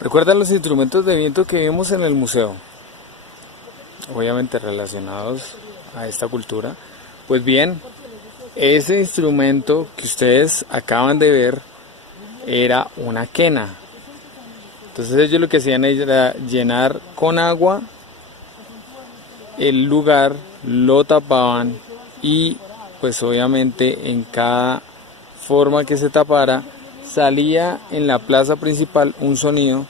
¿Recuerdan los instrumentos de viento que vimos en el museo? Obviamente relacionados a esta cultura. Pues bien, ese instrumento que ustedes acaban de ver era una quena. Entonces ellos lo que hacían era llenar con agua el lugar, lo tapaban y pues obviamente en cada forma que se tapara salía en la plaza principal un sonido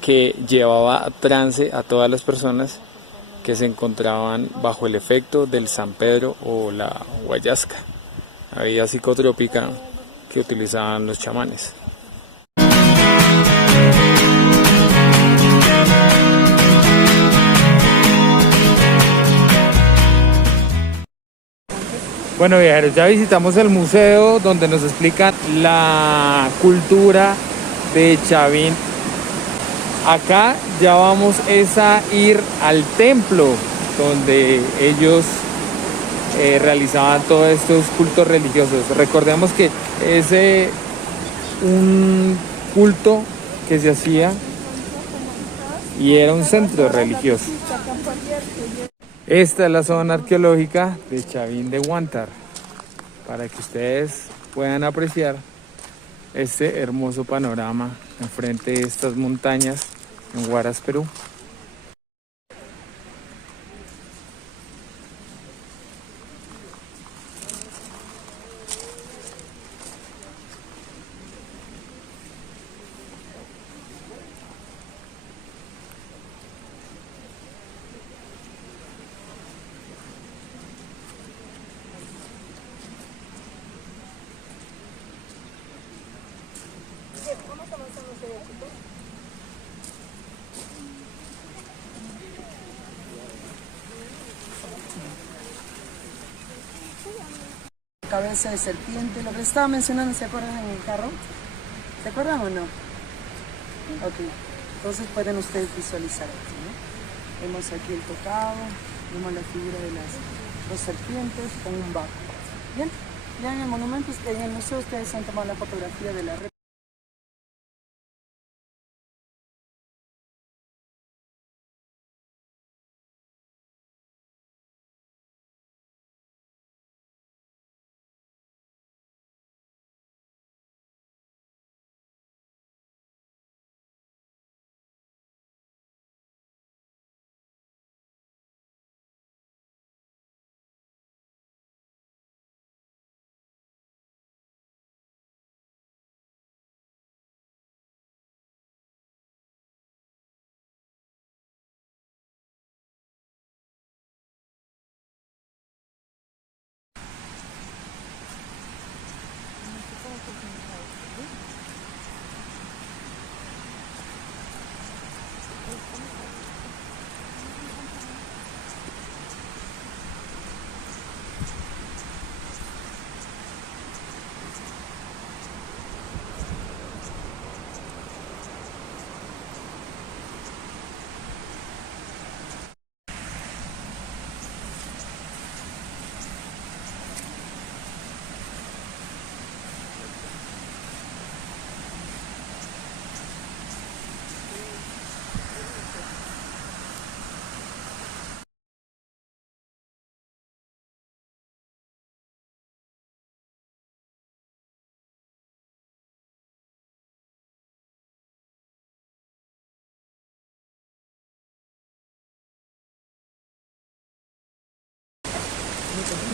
que llevaba a trance a todas las personas que se encontraban bajo el efecto del San Pedro o la guayasca, la bebida psicotrópica que utilizaban los chamanes. Bueno, viajeros, ya visitamos el museo donde nos explican la cultura de Chavín. Acá ya vamos a ir al templo donde ellos realizaban todos estos cultos religiosos. Recordemos que es un culto que se hacía y era un centro religioso. Esta es la zona arqueológica de Chavín de Huántar, para que ustedes puedan apreciar este hermoso panorama enfrente de estas montañas en Huaraz, Perú. Cabeza de serpiente, lo que estaba mencionando, ¿se acuerdan en el carro? ¿Se acuerdan o no? Ok, entonces pueden ustedes visualizar aquí, ¿no? Vemos aquí el tocado, vemos la figura de las dos serpientes con un barco. Bien, ya en el monumento, en el museo ustedes han tomado la fotografía de la réplica.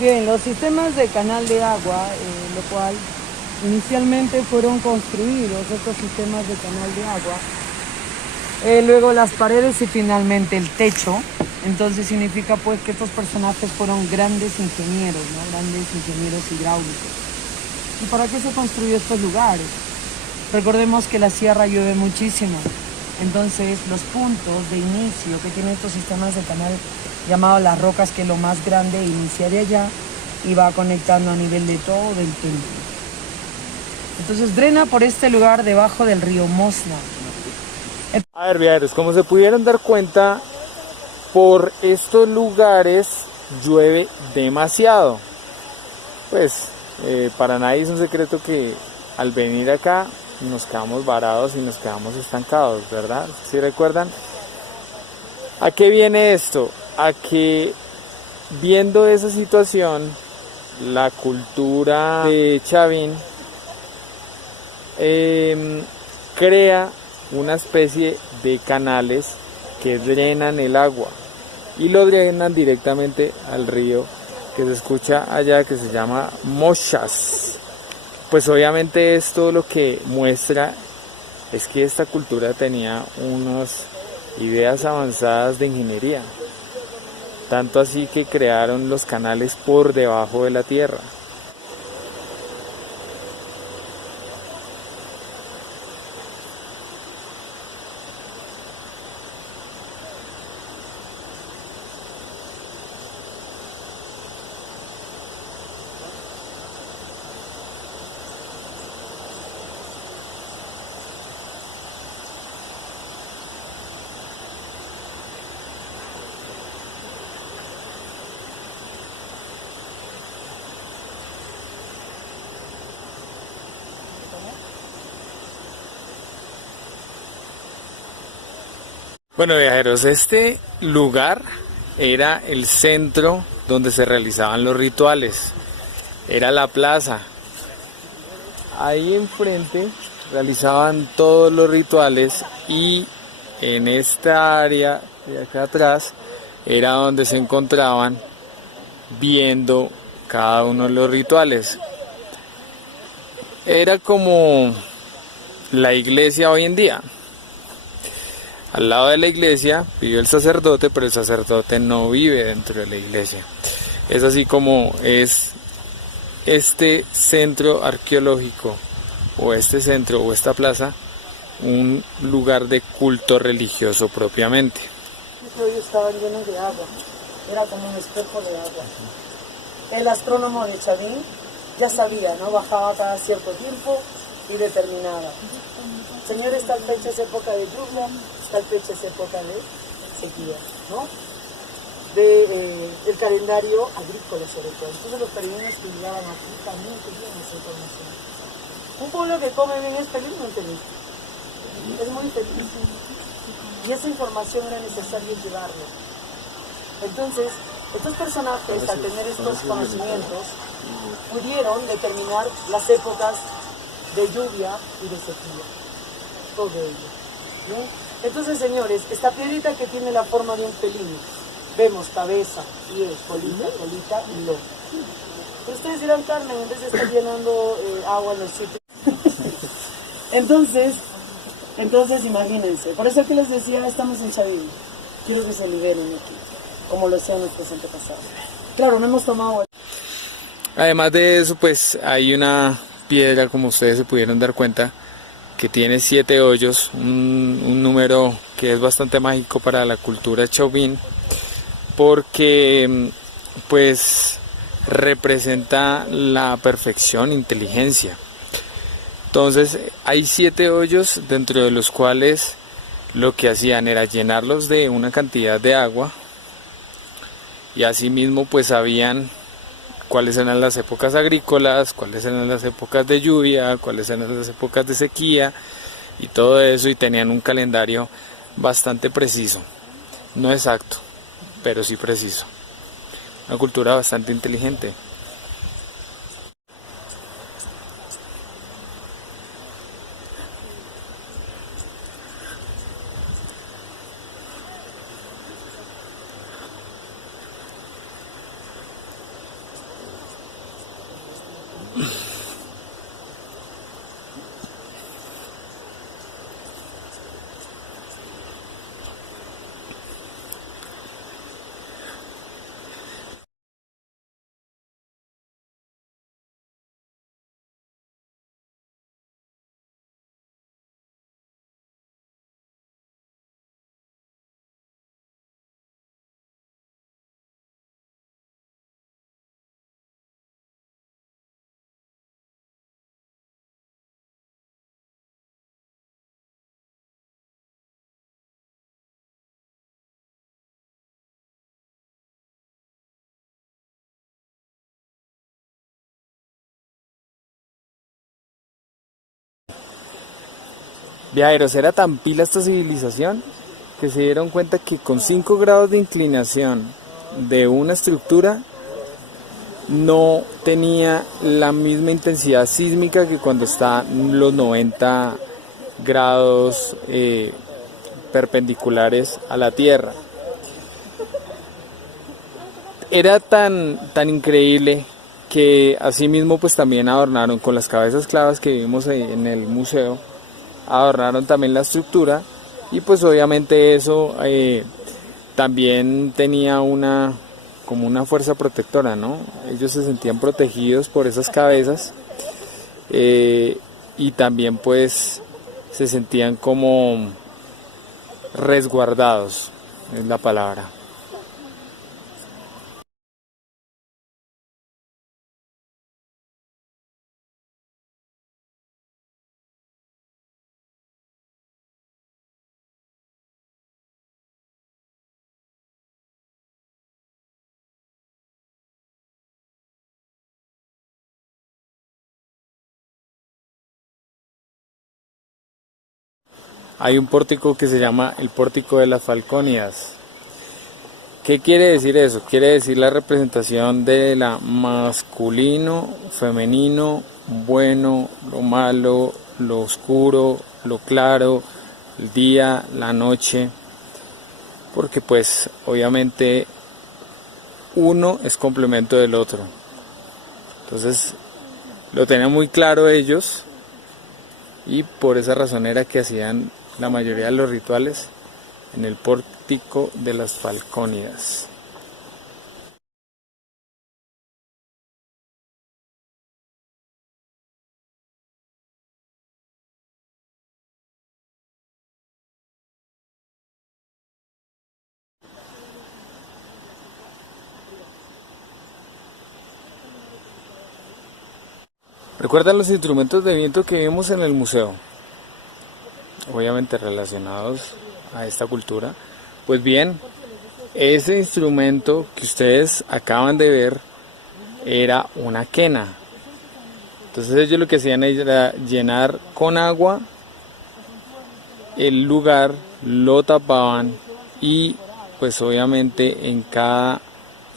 Bien, los sistemas de canal de agua, lo cual inicialmente fueron construidos estos sistemas de canal de agua, luego las paredes y finalmente el techo. Entonces significa pues que estos personajes fueron grandes ingenieros, ¿no? Grandes ingenieros hidráulicos. ¿Y para qué se construyó estos lugares? Recordemos que la sierra llueve muchísimo, entonces los puntos de inicio que tienen estos sistemas de canal llamado Las Rocas, que es lo más grande, inicia de allá y va conectando a nivel de todo el templo. Entonces drena por este lugar debajo del río Mosna. A ver, viajeros, como se pudieron dar cuenta, por estos lugares llueve demasiado. Pues para nadie es un secreto que al venir acá nos quedamos varados y nos quedamos estancados, ¿verdad? ¿Sí recuerdan? ¿A qué viene esto? A que viendo esa situación, la cultura de Chavín crea una especie de canales que drenan el agua y lo drenan directamente al río que se escucha allá, que se llama Mochas. Pues obviamente esto lo que muestra es que esta cultura tenía unas ideas avanzadas de ingeniería, tanto así que crearon los canales por debajo de la tierra. Bueno, viajeros, este lugar era el centro donde se realizaban los rituales, era la plaza. Ahí enfrente realizaban todos los rituales y en esta área de acá atrás era donde se encontraban viendo cada uno de los rituales. Era como la iglesia hoy en día. Al lado de la iglesia vive el sacerdote, pero el sacerdote no vive dentro de la iglesia. Es así como es este centro arqueológico, o este centro, o esta plaza, un lugar de culto religioso propiamente. Hoy estaban llenos de agua, era como un espejo de agua. El astrónomo de Chavín ya sabía, ¿no? Bajaba cada cierto tiempo y determinaba. Señores, tal fecha es época de lluvia, tal fecha es época de sequía, ¿no? El calendario agrícola sobre todo. Entonces los peregrinos que llegaban aquí también tenían esa información. Un pueblo que come bien es feliz, muy feliz. Es muy feliz. Y esa información era necesario llevarla. Entonces, estos personajes, al tener estos conocimientos, pudieron determinar las épocas de lluvia y de sequía. Todo ello. ¿Bien? Entonces, señores, esta piedrita que tiene la forma de un felino, vemos cabeza, pies, colita y lomo. Pero ustedes dirán, Carmen, en vez de estar llenando agua en el sitio. Entonces, imagínense. Por eso que les decía, estamos en Chavín. Quiero que se liberen aquí, como lo hacían nuestros antepasados. Claro, no hemos tomado agua. Además de eso, pues hay una piedra, como ustedes se pudieron dar cuenta, que tiene 7 hoyos, un número que es bastante mágico para la cultura Chavín, porque pues representa la perfección, inteligencia. Entonces hay 7 hoyos dentro de los cuales lo que hacían era llenarlos de una cantidad de agua y asimismo pues sabían cuáles eran las épocas agrícolas, cuáles eran las épocas de lluvia, cuáles eran las épocas de sequía y todo eso, y tenían un calendario bastante preciso, no exacto, pero sí preciso. Una cultura bastante inteligente. Viajeros, era tan pila esta civilización que se dieron cuenta que con 5 grados de inclinación de una estructura no tenía la misma intensidad sísmica que cuando está en los 90 grados perpendiculares a la Tierra. Era tan increíble que asimismo pues también adornaron con las cabezas clavas que vimos en el museo, adornaron también la estructura y pues obviamente eso también tenía como una fuerza protectora, ¿no? Ellos se sentían protegidos por esas cabezas y también pues se sentían como resguardados, es la palabra. Hay un pórtico que se llama el Pórtico de las Falcónidas. ¿Qué quiere decir eso? Quiere decir la representación de la masculino, femenino, bueno, lo malo, lo oscuro, lo claro, el día, la noche, porque pues obviamente uno es complemento del otro. Entonces lo tenían muy claro ellos y por esa razón era que hacían la mayoría de los rituales en el Pórtico de las Falcónidas. ¿Recuerdan los instrumentos de viento que vimos en el museo? Obviamente relacionados a esta cultura. Pues bien, ese instrumento que ustedes acaban de ver era una quena. Entonces ellos lo que hacían era llenar con agua el lugar, lo tapaban y pues obviamente en cada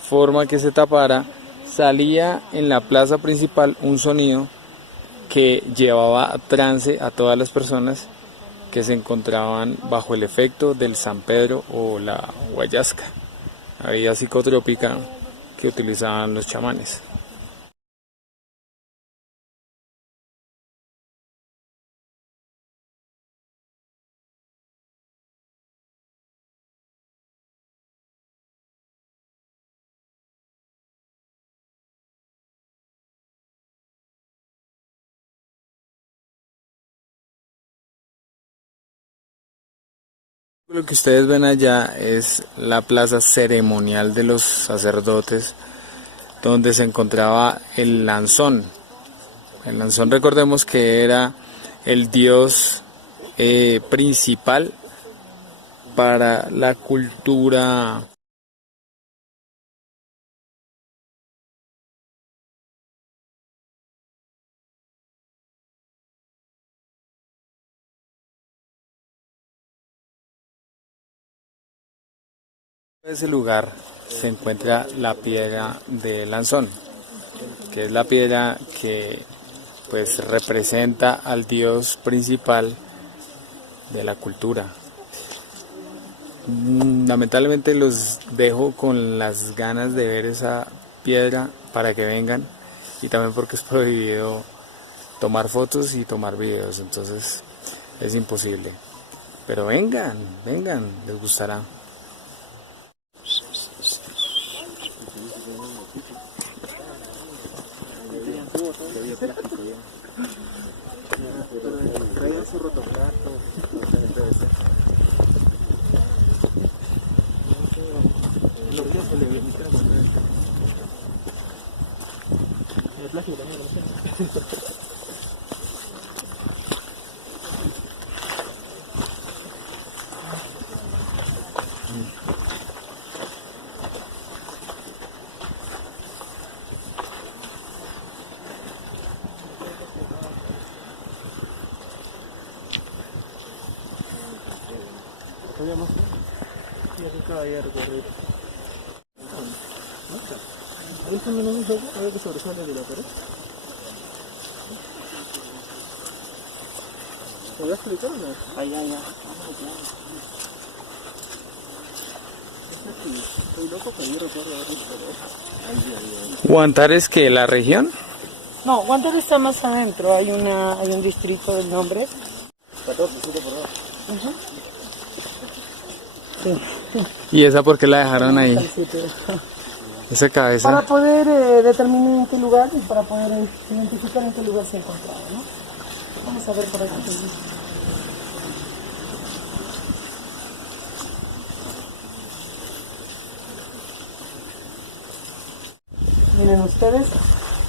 forma que se tapara salía en la plaza principal un sonido que llevaba a trance a todas las personas que se encontraban bajo el efecto del San Pedro o la guayasca, bebida psicotrópica que utilizaban los chamanes. Lo que ustedes ven allá es la plaza ceremonial de los sacerdotes, donde se encontraba el lanzón. El lanzón, recordemos que era el dios principal para la cultura. En ese lugar se encuentra la piedra de Lanzón, que es la piedra que pues representa al dios principal de la cultura. Lamentablemente los dejo con las ganas de ver esa piedra para que vengan y también porque es prohibido tomar fotos y tomar videos, entonces es imposible. Pero vengan, les gustará. Habíamos y aquí cada día recorrido. Déjame no dijo, a ver qué sobresale de la pared. ¿Me voy a explicar o no? Ya. Estoy loco, pero yo recuerdo haber visto. ¿Guantar es que la región? No, Guantar está más adentro, hay un distrito del nombre. 14, 7 por 2. Ajá. ¿Y esa por qué la dejaron ahí? Esa Para cabeza. poder determinar en qué lugar y para poder identificar en qué lugar se encontraba, ¿no? Vamos a ver por aquí. Miren ustedes,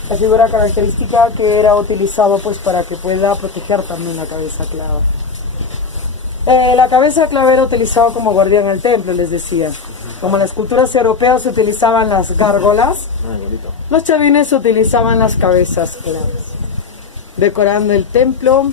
la figura característica que era utilizada pues para que pueda proteger también la cabeza clava. La cabeza clava era utilizada como guardián del templo, les decía. Como en las culturas europeas se utilizaban las gárgolas, los chavines utilizaban las cabezas clavas, decorando el templo